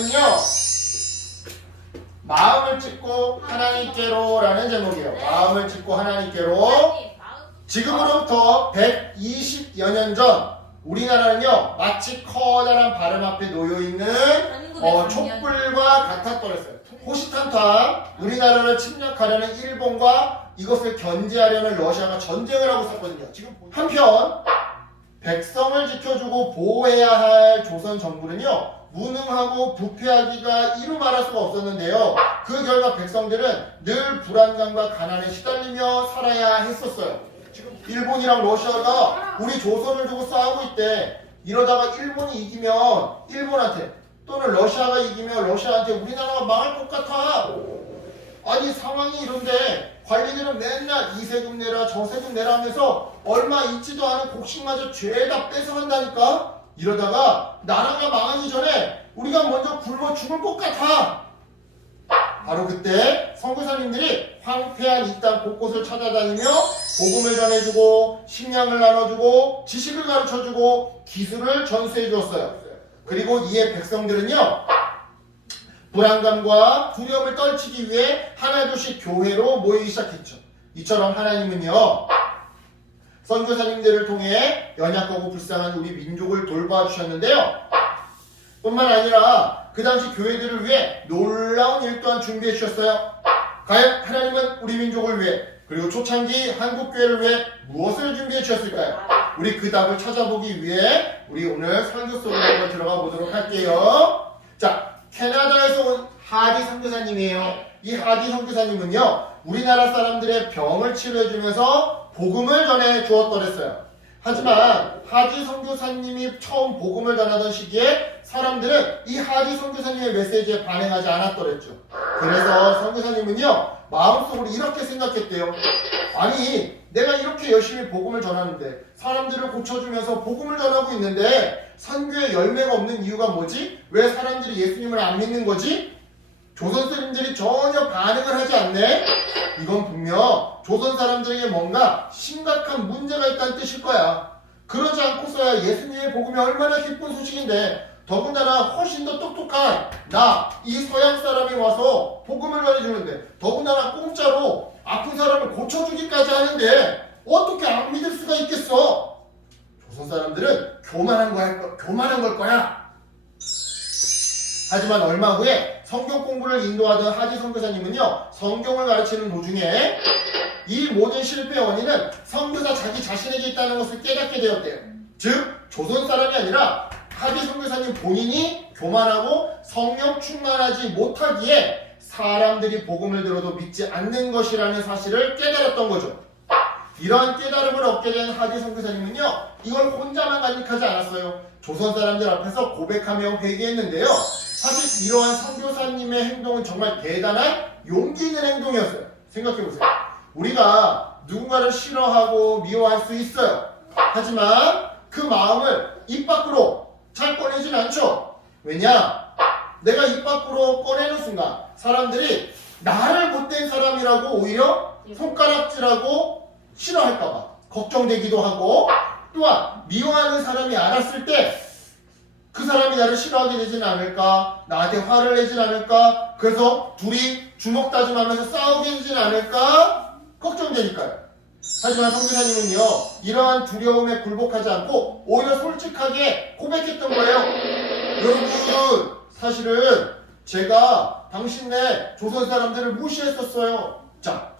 말씀은요, 마음을 찢고 하나님께로 라는 제목이에요. 마음을 찢고 하나님께로. 지금으로부터 120여 년 전 우리나라는요 마치 커다란 바람 앞에 놓여있는 촛불과 같았더랬어요. 호시탐탐 우리나라를 침략하려는 일본과 이것을 견제하려는 러시아가 전쟁을 하고 있었거든요. 지금 한편 백성을 지켜주고 보호해야 할 조선 정부는요 무능하고 부패하기가 이루 말할 수가 없었는데요. 그 결과 백성들은 늘 불안감과 가난에 시달리며 살아야 했었어요. 지금 일본이랑 러시아가 우리 조선을 두고 싸우고 있대. 이러다가 일본이 이기면 일본한테 또는 러시아가 이기면 러시아한테 우리나라가 망할 것 같아. 아니 상황이 이런데 관리들은 맨날 이 세금 내라 저 세금 내라 하면서 얼마 있지도 않은 곡식마저 죄다 뺏어간다니까. 이러다가 나라가 망하기 전에 우리가 먼저 굶어 죽을 것 같아. 바로 그때 선교사님들이 황폐한 이 땅 곳곳을 찾아다니며 복음을 전해주고 식량을 나눠주고 지식을 가르쳐주고 기술을 전수해 주었어요. 그리고 이에 백성들은요 불안감과 두려움을 떨치기 위해 하나둘씩 교회로 모이기 시작했죠. 이처럼 하나님은요 선교사님들을 통해 연약하고 불쌍한 우리 민족을 돌봐주셨는데요. 뿐만 아니라 그 당시 교회들을 위해 놀라운 일 또한 준비해 주셨어요. 과연 하나님은 우리 민족을 위해 그리고 초창기 한국교회를 위해 무엇을 준비해 주셨을까요? 우리 그 답을 찾아보기 위해 우리 오늘 설교 속으로 한번 들어가 보도록 할게요. 자, 캐나다에서 온 하디 선교사님이에요. 이 하디 선교사님은요 우리나라 사람들의 병을 치료해주면서 복음을 전해 주었더랬어요. 하지만 하디 선교사님이 처음 복음을 전하던 시기에 사람들은 이 하디 선교사님의 메시지에 반응하지 않았더랬죠. 그래서 선교사님은요 마음속으로 이렇게 생각했대요. 아니 내가 이렇게 열심히 복음을 전하는데 사람들을 고쳐주면서 복음을 전하고 있는데 선교에 열매가 없는 이유가 뭐지? 왜 사람들이 예수님을 안 믿는 거지? 조선 사람들이 전혀 반응을 하지 않네? 이건 분명 조선 사람들에게 뭔가 심각한 문제가 있다는 뜻일 거야. 그러지 않고서야 예수님의 복음이 얼마나 기쁜 소식인데 더군다나 훨씬 더 똑똑한 나, 이 서양 사람이 와서 복음을 전해주는데 더군다나 공짜로 아픈 사람을 고쳐주기까지 하는데 어떻게 안 믿을 수가 있겠어? 조선 사람들은 교만한 걸 거야. 하지만 얼마 후에 성경 공부를 인도하던 하지 선교사님은요 성경을 가르치는 도중에 이 모든 실패의 원인은 선교사 자기 자신에게 있다는 것을 깨닫게 되었대요. 즉 조선 사람이 아니라 하지 선교사님 본인이 교만하고 성령 충만하지 못하기에 사람들이 복음을 들어도 믿지 않는 것이라는 사실을 깨달았던 거죠. 이러한 깨달음을 얻게 된 하지 선교사님은요 이걸 혼자만 간직하지 않았어요. 조선 사람들 앞에서 고백하며 회개했는데요. 사실 이러한 선교사님의 행동은 정말 대단한 용기 있는 행동이었어요. 생각해보세요. 우리가 누군가를 싫어하고 미워할 수 있어요. 하지만 그 마음을 입 밖으로 잘 꺼내진 않죠. 왜냐? 내가 입 밖으로 꺼내는 순간 사람들이 나를 못된 사람이라고 오히려 손가락질하고 싫어할까봐 걱정되기도 하고 또한 미워하는 사람이 알았을 때 그 사람이 나를 싫어하게 되진 않을까? 나한테 화를 내진 않을까? 그래서 둘이 주먹 다짐하면서 싸우게 되진 않을까? 걱정되니까요. 하지만 선교사님은요 이러한 두려움에 굴복하지 않고 오히려 솔직하게 고백했던 거예요. 여러분 사실은 제가 당신네 조선 사람들을 무시했었어요. 자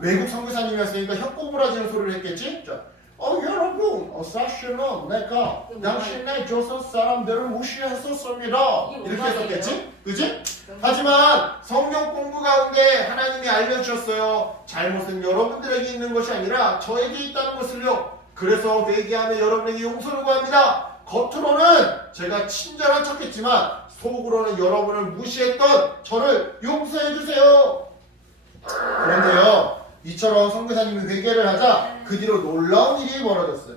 외국 선교사님이었으니까 혀 꼬부라지는 소리를 했겠지? 자, 여러분 사실은 내가 당신네 조선 사람들을 무시했었습니다. 이렇게 했었겠지? 그지? 하지만 성경 공부 가운데 하나님이 알려주셨어요. 잘못은 여러분들에게 있는 것이 아니라 저에게 있다는 것을요. 그래서 회개하며 여러분에게 용서를 구합니다. 겉으로는 제가 친절한 척했지만 속으로는 여러분을 무시했던 저를 용서해주세요. 그런데요 이처럼 선교사님이 회개를 하자 그 뒤로 놀라운 일이 벌어졌어요.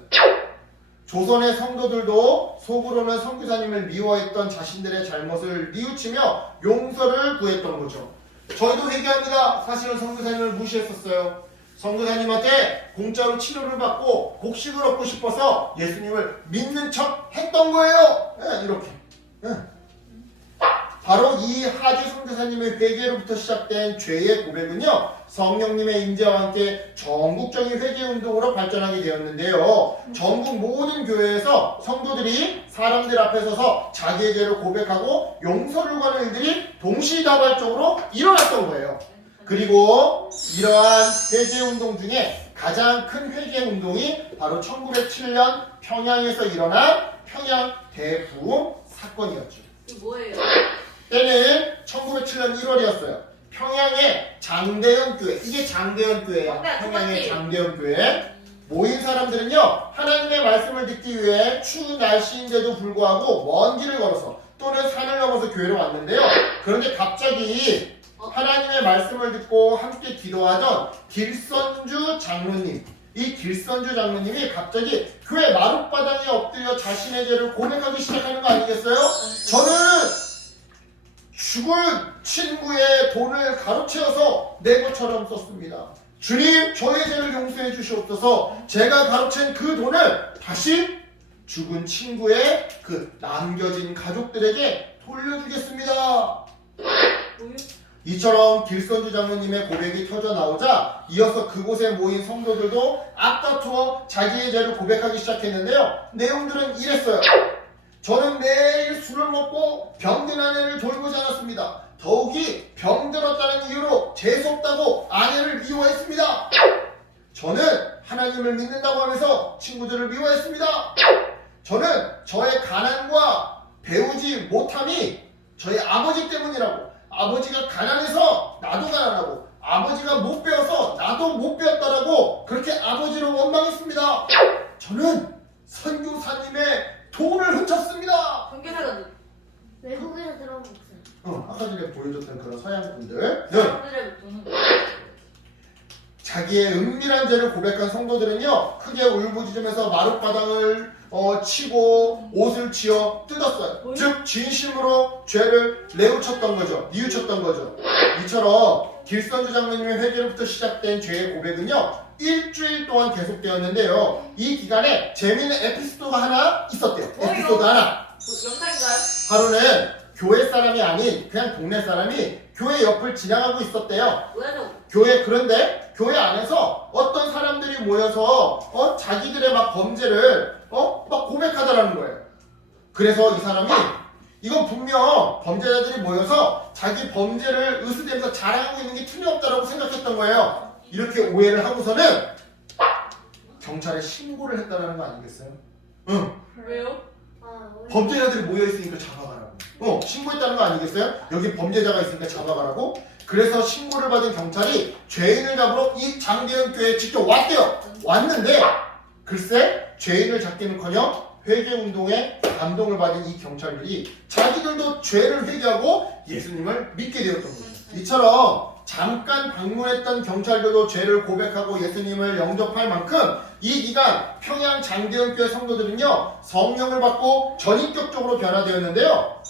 조선의 성도들도 속으로는 선교사님을 미워했던 자신들의 잘못을 뉘우치며 용서를 구했던 거죠. 저희도 회개합니다. 사실은 선교사님을 무시했었어요. 선교사님한테 공짜로 치료를 받고 복식을 얻고 싶어서 예수님을 믿는 척 했던 거예요. 이렇게. 바로 이 하지 선교사님의 회개로부터 시작된 죄의 고백은요, 성령님의 임재와 함께 전국적인 회개 운동으로 발전하게 되었는데요. 전국 모든 교회에서 성도들이 사람들 앞에 서서 자기의 죄를 고백하고 용서를 구하는 일들이 동시다발적으로 일어났던 거예요. 그리고 이러한 회개 운동 중에 가장 큰 회개 운동이 바로 1907년 평양에서 일어난 평양 대부흥 사건이었죠. 이게 뭐예요? 때는 1907년 1월이었어요. 평양의 장대현 교회, 이게 장대현 교회예요. 평양의 장대현 교회. 모인 사람들은요, 하나님의 말씀을 듣기 위해 추운 날씨인데도 불구하고 먼 길을 걸어서 또는 산을 넘어서 교회로 왔는데요. 그런데 갑자기 하나님의 말씀을 듣고 함께 기도하던 길선주 장로님, 이 길선주 장로님이 갑자기 교회 마룻바닥에 엎드려 자신의 죄를 고백하기 시작하는 거 아니겠어요? 저는 죽을 친구의 돈을 가로채어서 내 것처럼 썼습니다. 주님, 저의 죄를 용서해 주시옵소서. 제가 가로챈 그 돈을 다시 죽은 친구의 그 남겨진 가족들에게 돌려주겠습니다. 이처럼 길선주 장로님의 고백이 터져 나오자 이어서 그곳에 모인 성도들도 앞다투어 자기의 죄를 고백하기 시작했는데요. 내용들은 이랬어요. 저는 매일 술을 먹고 병든 아내를 돌보지 않았습니다. 더욱이 병들었다는 이유로 재수없다고 아내를 미워했습니다. 저는 하나님을 믿는다고 하면서 친구들을 미워했습니다. 저는 저의 가난과 배우지 못함이 저희 아버지 때문이라고, 아버지가 가난해서 나도 가난하고 아버지가 못 배워서 나도 못 배웠다라고 그렇게 아버지를 원망했습니다. 저는 선교사님의 돈을 훔쳤습니다. 선교사가 외국에서 들어온 목소리. 아까 전에 보여줬던 그런 서양분들. 사람들의 돈은 자기의 은밀한 죄를 고백한 성도들은요, 크게 울부짖으면서 마룻바닥을 치고 옷을 지어 뜯었어요. 즉 진심으로 죄를 뉘우쳤던 거죠. 이처럼 길선주 장로님의 회개로부터 시작된 죄의 고백은요, 일주일 동안 계속되었는데요. 이 기간에 재미있는 에피소드가 하나 있었대요. 에피소드 하나. 영상인가요? 하루는 교회 사람이 아닌 그냥 동네 사람이 교회 옆을 지나가고 있었대요. 뭐야 저거? 그런데 교회 안에서 어떤 사람들이 모여서 자기들의 막 범죄를 막 고백하더라는 거예요. 그래서 이 사람이 이건 분명 범죄자들이 모여서 자기 범죄를 으스대면서 자랑하고 있는 게 틀림없다라고 생각했던 거예요. 이렇게 오해를 하고서는 경찰에 신고를 했다라는 거 아니겠어요? 응. 왜요? 범죄자들이 모여있으니까 잡아가라고. 신고했다는 거 아니겠어요? 여기 범죄자가 있으니까 잡아가라고. 그래서 신고를 받은 경찰이 죄인을 잡으러 이 장대현 교회에 직접 왔대요. 왔는데 글쎄 죄인을 잡기는커녕 회개운동에 감동을 받은 이 경찰들이 자기들도 죄를 회개하고 예수님을 믿게 되었던 거죠. 이처럼 잠깐 방문했던 경찰들도 죄를 고백하고 예수님을 영접할 만큼 이 기간 평양 장대현 교회 성도들은요, 성령을 받고 전인격적으로 변화되었는데요.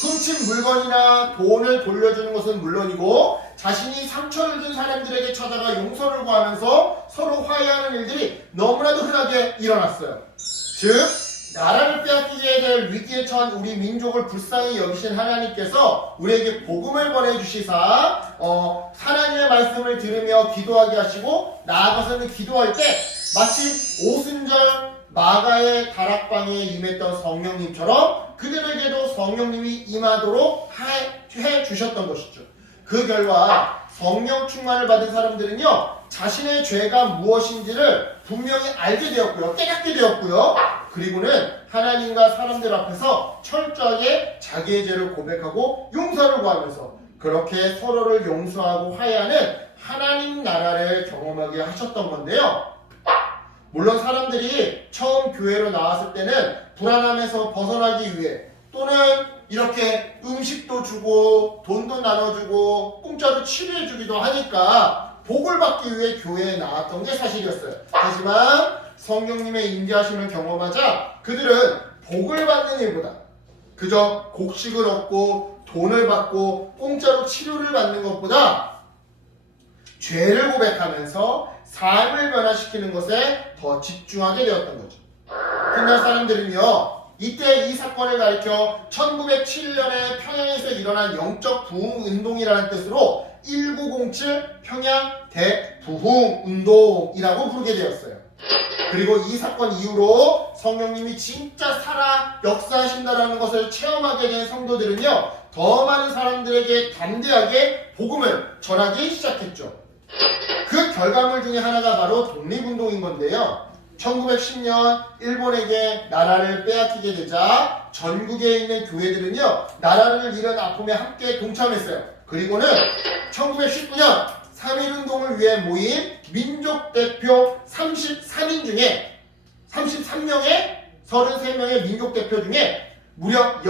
훔친 물건이나 돈을 돌려주는 것은 물론이고 자신이 상처를 준 사람들에게 찾아가 용서를 구하면서 서로 화해하는 일들이 너무나도 흔하게 일어났어요. 즉 나라를 빼앗기게 될 위기에 처한 우리 민족을 불쌍히 여기신 하나님께서 우리에게 복음을 보내주시사 하나님의 말씀을 들으며 기도하게 하시고 나아가서는 기도할 때 마치 오순절 마가의 다락방에 임했던 성령님처럼 그들에게도 성령님이 임하도록 해 주셨던 것이죠. 그 결과 성령 충만을 받은 사람들은요, 자신의 죄가 무엇인지를 분명히 알게 되었고요, 깨닫게 되었고요. 그리고는 하나님과 사람들 앞에서 철저하게 자기의 죄를 고백하고 용서를 구하면서 그렇게 서로를 용서하고 화해하는 하나님 나라를 경험하게 하셨던 건데요. 물론 사람들이 처음 교회로 나왔을 때는 불안함에서 벗어나기 위해 또는 이렇게 음식도 주고 돈도 나눠주고 공짜로 치료해주기도 하니까 복을 받기 위해 교회에 나왔던 게 사실이었어요. 하지만 성령님의 인자하심을 경험하자 그들은 복을 받는 일보다 그저 곡식을 얻고 돈을 받고 공짜로 치료를 받는 것보다 죄를 고백하면서 삶을 변화시키는 것에 더 집중하게 되었던 거죠. 옛날 사람들은요, 이때 이 사건을 가리켜 1907년에 평양에서 일어난 영적 부흥 운동이라는 뜻으로 1907 평양 대부흥 운동이라고 부르게 되었어요. 그리고 이 사건 이후로 성령님이 진짜 살아 역사하신다라는 것을 체험하게 된 성도들은요, 더 많은 사람들에게 담대하게 복음을 전하기 시작했죠. 그 결과물 중에 하나가 바로 독립운동인 건데요. 1910년 일본에게 나라를 빼앗기게 되자 전국에 있는 교회들은요, 나라를 잃은 아픔에 함께 동참했어요. 그리고는 1919년 3.1운동을 위해 모인 민족대표 33인 중에 33명의 33명의 민족대표 중에 무려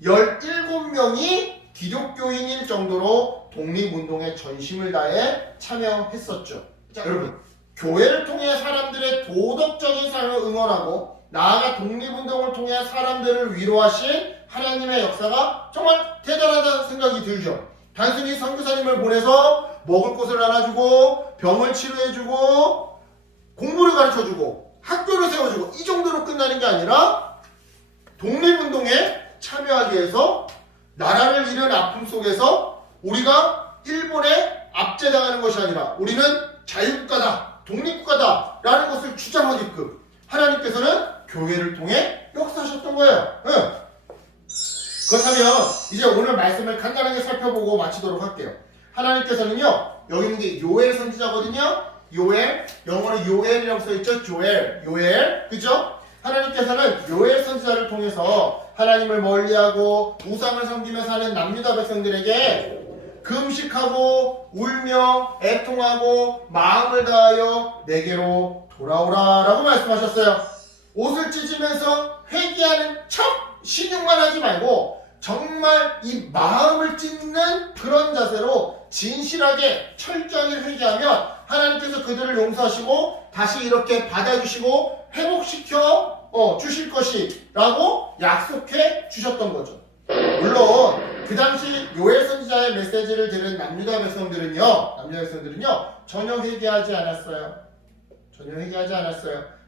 17명이 기독교인일 정도로 독립운동에 전심을 다해 참여했었죠. 자, 여러분, 교회를 통해 사람들의 도덕적인 삶을 응원하고 나아가 독립운동을 통해 사람들을 위로하신 하나님의 역사가 정말 대단하다는 생각이 들죠. 단순히 선교사님을 보내서 먹을 것을 나눠주고 병을 치료해주고 공부를 가르쳐주고 학교를 세워주고 이 정도로 끝나는 게 아니라 독립운동에 참여하기 위해서 나라를 잃은 아픔 속에서 우리가 일본에 압제당하는 것이 아니라 우리는 자유국가다, 독립국가다 라는 것을 주장하게끔 하나님께서는 교회를 통해 역사하셨던 거예요. 응. 그렇다면 이제 오늘 말씀을 간단하게 살펴보고 마치도록 할게요. 하나님께서는요, 여기 있는 게 요엘 선지자거든요. 요엘, 영어로 요엘이라고 써있죠. 요엘, 그죠? 하나님께서는 요엘 선지자를 통해서 하나님을 멀리하고 우상을 섬기며 사는 남유다 백성들에게 금식하고 울며 애통하고 마음을 다하여 내게로 돌아오라 라고 말씀하셨어요. 옷을 찢으면서 회개하는 척 신용만 하지 말고 정말 이 마음을 찢는 그런 자세로 진실하게 철저하게 회개하면 하나님께서 그들을 용서하시고 다시 이렇게 받아주시고 회복시켜 주실 것이라고 약속해 주셨던 거죠. 물론 그 당시 요엘 선지자의 메시지를 들은 남유다 백성들은요 전혀 회개하지 않았어요.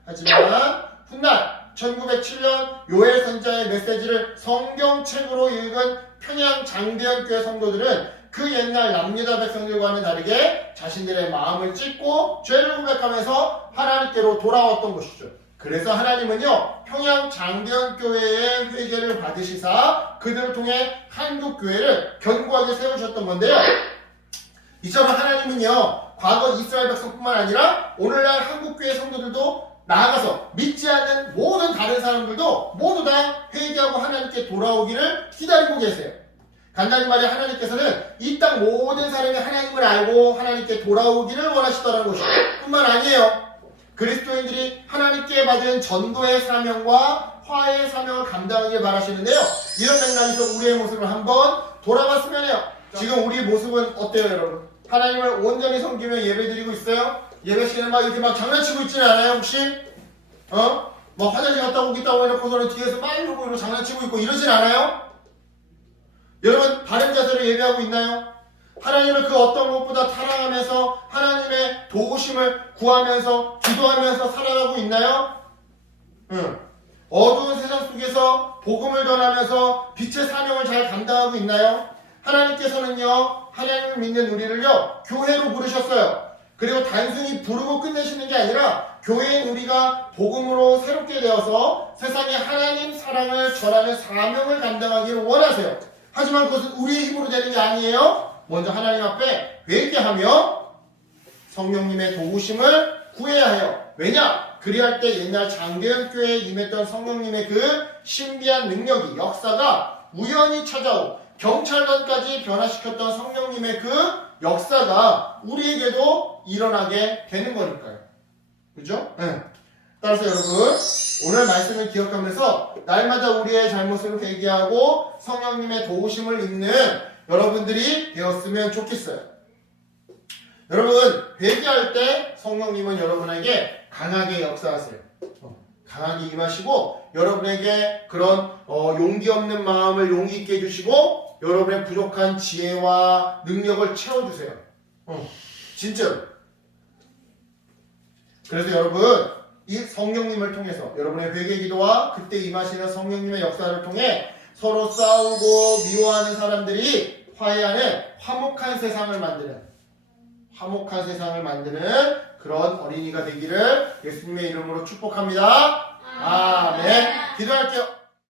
하지만 훗날 1907년 요엘 선지자의 메시지를 성경책으로 읽은 평양 장대현교회 성도들은 그 옛날 남유다 백성들과는 다르게 자신들의 마음을 찢고 죄를 고백하면서 하나님께로 돌아왔던 것이죠. 그래서 하나님은요, 평양 장대현교회의 회개를 받으시사 그들을 통해 한국교회를 견고하게 세우셨던 건데요. 이처럼 하나님은요, 과거 이스라엘 백성뿐만 아니라 오늘날 한국교회 성도들도 나아가서 믿지 않는 모든 다른 사람들도 모두 다 회개하고 하나님께 돌아오기를 기다리고 계세요. 간단히 말해 하나님께서는 이 땅 모든 사람이 하나님을 알고 하나님께 돌아오기를 원하시더라는 것이죠. 뿐만 아니에요. 그리스도인들이 하나님께 받은 전도의 사명과 화해의 사명을 감당하길 바라시는데요. 이런 맥락에서 우리의 모습을 한번 돌아봤으면 해요. 지금 우리의 모습은 어때요, 여러분? 하나님을 온전히 섬기며 예배드리고 있어요? 예배 시간에 막 이렇게 막 장난치고 있지는 않아요, 혹시? 막 화장실 갔다 오겠다고 해놓고서는 뒤에서 막 이러고 장난치고 있고 이러진 않아요? 여러분, 바른 자세로 예배하고 있나요? 하나님을 그 어떤 것보다 사랑하면서 하나님의 도우심을 구하면서 기도하면서 살아가고 있나요? 어두운 세상 속에서 복음을 전하면서 빛의 사명을 잘 감당하고 있나요? 하나님께서는요, 하나님을 믿는 우리를요, 교회로 부르셨어요. 그리고 단순히 부르고 끝내시는 게 아니라 교회인 우리가 복음으로 새롭게 되어서 세상에 하나님 사랑을 전하는 사명을 감당하기를 원하세요. 하지만 그것은 우리의 힘으로 되는 게 아니에요. 먼저 하나님 앞에 회개하며 성령님의 도우심을 구해야 해요. 왜냐? 그리할 때 옛날 장대현교회에 임했던 성령님의 그 신비한 능력이, 역사가 우연히 찾아오 경찰관까지 변화시켰던 성령님의 그 역사가 우리에게도 일어나게 되는 거니까요. 그죠? 네. 따라서 여러분, 오늘 말씀을 기억하면서 날마다 우리의 잘못을 회개하고 성령님의 도우심을 입는 여러분들이 되었으면 좋겠어요. 여러분, 회개할 때 성령님은 여러분에게 강하게 역사하세요. 강하게 임하시고 여러분에게 그런 용기 없는 마음을 용기 있게 해주시고 여러분의 부족한 지혜와 능력을 채워주세요. 진짜로. 그래서 여러분, 이 성령님을 통해서 여러분의 회개 기도와 그때 임하시는 성령님의 역사를 통해 서로 싸우고 미워하는 사람들이 화해하는 화목한 세상을 만드는 그런 어린이가 되기를 예수님의 이름으로 축복합니다. 아멘. 기도할게요.